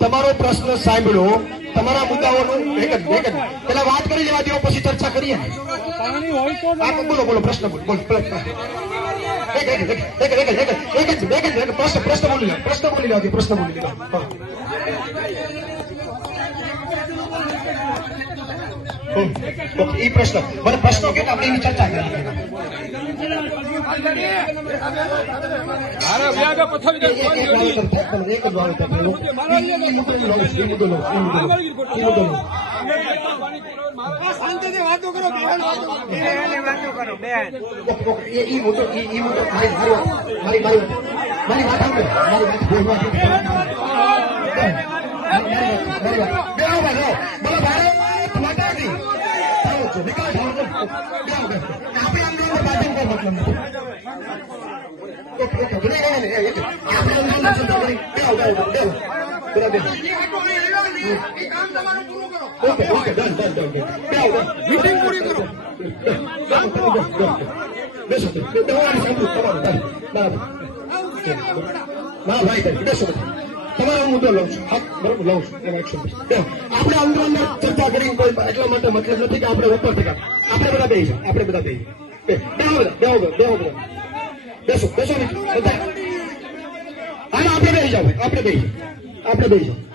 તમારો પ્રશ્ન સાંભળ્યો, તમારા મુદ્દાઓનું એક જ પેલા વાત કરી લેવા દો, પછી ચર્ચા કરીએ. બોલો બોલો, પ્રશ્ન બોલો. પ્રશ્ન બોલી લો. પ્રશ્ન બોલી લો. એ પ્રશ્ન મને પ્રશ્નો કે આપણે એની ચર્ચા કરીએ. તમારો મુદ્દો લઉં છું, બરોબર લઉં છું. આપણે અંદર ચર્ચા કરી એટલા માટે મતલબ નથી કે આપણે ઉપર થયા. આપણે બધા બેસી બેસો. હા, આપણે બેસી જાઓ. આપણે બેસી જાઓ.